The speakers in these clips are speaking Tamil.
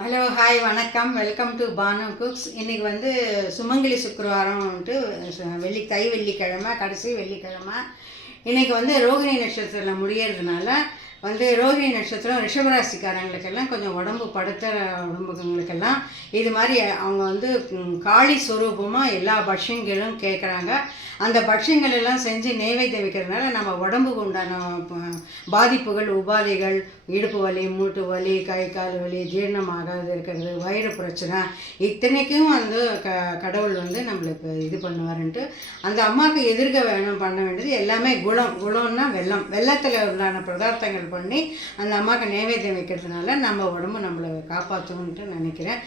ஹலோ ஹாய் வணக்கம், வெல்கம் டு பானு குக்ஸ். இன்றைக்கி வந்து சுமங்கலி சுக்கிரவாரம்ன்ட்டு தை வெள்ளிக்கிழமை, கடைசி வெள்ளிக்கிழமை. இன்றைக்கி வந்து ரோகிணி நட்சத்திரத்தில் முடியறதுனால ரோகிணி நட்சத்திரம் ரிஷபராசிக்காரங்களுக்கெல்லாம் கொஞ்சம் உடம்பு படுத்துகிற உடம்புங்களுக்கெல்லாம் இது மாதிரி அவங்க வந்து காளி ஸ்வரூபமாக எல்லா பட்சங்களும் கேட்குறாங்க. அந்த பட்சங்கள் எல்லாம் செஞ்சு நைவேத்தியம் வைக்கிறதுனால நம்ம உடம்புக்கு உண்டான பாதிப்புகள், உபாதைகள், இடுப்பு வலி, மூட்டு வலி, கை கால் வலி, ஜீரணமாகாது இருக்கிறது, வயிறு பிரச்சனை, இத்தனைக்கும் வந்து கடவுள் வந்து நம்மளுக்கு இது பண்ணுவாருன்ட்டு அந்த அம்மாவுக்கு எதிர்க்க பண்ண வேண்டியது எல்லாமே குளம்னா வெள்ளத்தில் உண்டான பதார்த்தங்கள் பண்ணி அந்த அம்மாவுக்கு நைவேத்தியம் வைக்கிறதுனால நம்ம உடம்பு நம்மளை காப்பாற்றணுன்ட்டு நினைக்கிறேன்.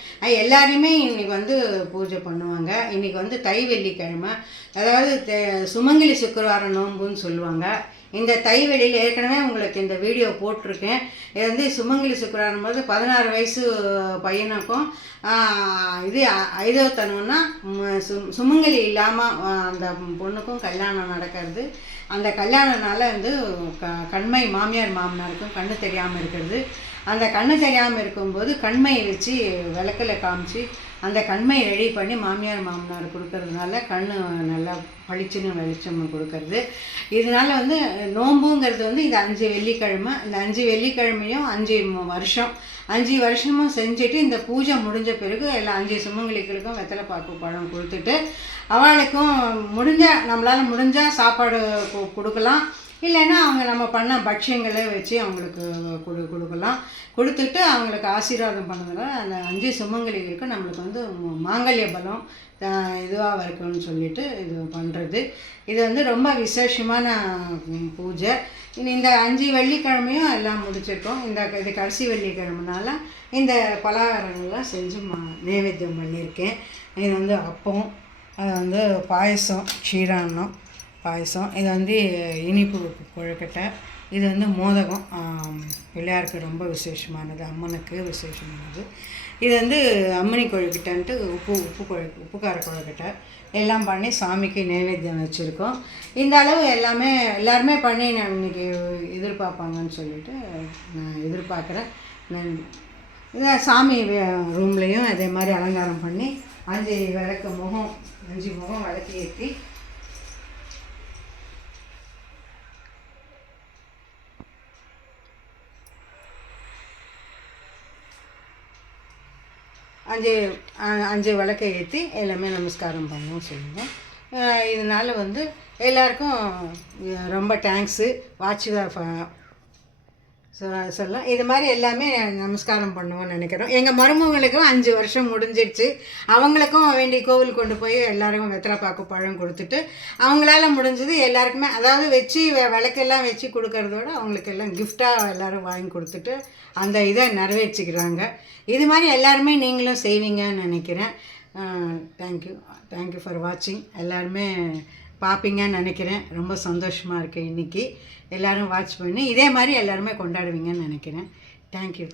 எல்லாருமே இன்றைக்கி வந்து பூஜை பண்ணுவாங்க. இன்றைக்கி வந்து தை வெள்ளிக்கிழமை, அதாவது சுமங்கலி சுக்கிரவாரம் நோன்புன்னு சொல்லுவாங்க. இந்த தை வெளியில் ஏற்கனவே உங்களுக்கு இந்த வீடியோ போட்டிருக்கேன். இது வந்து சுமங்கலி சுக்கிரவாரம் போது 16 வயசு பையனுக்கும் இது ஐதவத்தனம்னா சுமங்கலி இல்லாமல் அந்த பொண்ணுக்கும் கல்யாணம் நடக்கிறது. அந்த கல்யாணனால வந்து கண்மை மாமியார் மாமனாருக்கும் கண்ணு தெரியாமல் இருக்கிறது. அந்த கண்ணு தெரியாமல் இருக்கும்போது கண்மையை வச்சு விளக்கில் காமிச்சு அந்த கண்மையை ரெடி பண்ணி மாமியார் மாமனார் கொடுக்கறதுனால கண் நல்லா பளிச்சுன்னு வெளிச்சம் கொடுக்கறது. இதனால் வந்து நோம்புங்கிறது வந்து இந்த 5 வெள்ளிக்கிழமை, இந்த 5 வெள்ளிக்கிழமையும் 5 வருஷமும் செஞ்சுட்டு இந்த பூஜை முடிஞ்ச பிறகு எல்லா 5 சுமங்கலிகளுக்கும் வெத்தலை பாக்கு பழம் கொடுத்துட்டு அவளுக்கும் நம்மளால் முடிஞ்சால் சாப்பாடு கொடுக்கலாம். இல்லைன்னா அவங்க நம்ம பண்ண பட்சியங்களை வச்சு அவங்களுக்கு கொடுக்கலாம். கொடுத்துட்டு அவங்களுக்கு ஆசீர்வாதம் பண்ணதுனால அந்த 5 சுமங்கலிகளுக்கும் நம்மளுக்கு வந்து மாங்கல்ய பலம் இதுவாக இருக்குன்னு சொல்லிட்டு இது பண்ணுறது. இது வந்து ரொம்ப விசேஷமான பூஜை. இந்த 5 வெள்ளிக்கிழமையும் எல்லாம் முடிச்சிருக்கோம். இது கடைசி வெள்ளிக்கிழமைனால இந்த பலகாரங்கள்லாம் செஞ்சு நைவேத்தியம் பண்ணியிருக்கேன். இது வந்து அப்பம், அது வந்து பாயசம், க்ஷீரான்னம் பாயசம், இது வந்து இனிப்பு கொழுக்கட்டை, இது வந்து மோதகம், பிள்ளையாருக்கு ரொம்ப விசேஷமானது, அம்மனுக்கு விசேஷமானது. இது வந்து அம்மனி கொழுக்கட்டைன்ட்டு உப்பு கார கொழுக்கட்டை எல்லாம் பண்ணி சாமிக்கு நைவேத்தியம் வச்சுருக்கோம். இந்த அளவு எல்லாருமே பண்ணி நான் இன்றைக்கி எதிர்பார்ப்பாங்கன்னு சொல்லிட்டு நான் எதிர்பார்க்குறேன். இதை சாமி ரூம்லேயும் அதே மாதிரி அலங்காரம் பண்ணி 5 முகம் விளக்கு ஏற்றி அஞ்சு விளக்கை ஏற்றி எல்லாமே நமஸ்காரம் பண்ணணும் சொல்லுவோம். இதனால் வந்து எல்லாருக்கும் ரொம்ப தேங்க்ஸு. சொல்லலாம். இது மாதிரி எல்லாமே நமஸ்காரம் பண்ணுவோம்னு நினைக்கிறோம். எங்கள் மருமகளுக்கும் 5 வருஷம் முடிஞ்சிடுச்சு. அவங்களுக்கும் வேண்டி கோவில் கொண்டு போய் எல்லாருக்கும் வெத்தலை பாக்கு பழம் கொடுத்துட்டு அவங்களால முடிஞ்சது எல்லாருக்குமே, அதாவது வச்சு விளக்கெல்லாம் வச்சு கொடுக்கறதோட அவங்களுக்கு எல்லாம் கிஃப்டாக எல்லோரும் வாங்கி கொடுத்துட்டு அந்த இதை நிறைவேற்றிக்கிறாங்க. இது மாதிரி எல்லாருமே நீங்களும் செய்வீங்கன்னு நினைக்கிறேன். தேங்க்யூ ஃபார் வாட்சிங். எல்லாருமே பார்ப்பீங்கன்னு நினைக்கிறேன். ரொம்ப சந்தோஷமாக இருக்குது. இன்றைக்கி எல்லோரும் வாட்ச் பண்ணி இதே மாதிரி எல்லாருமே கொண்டாடுவீங்கன்னு நினைக்கிறேன். தேங்க்யூ.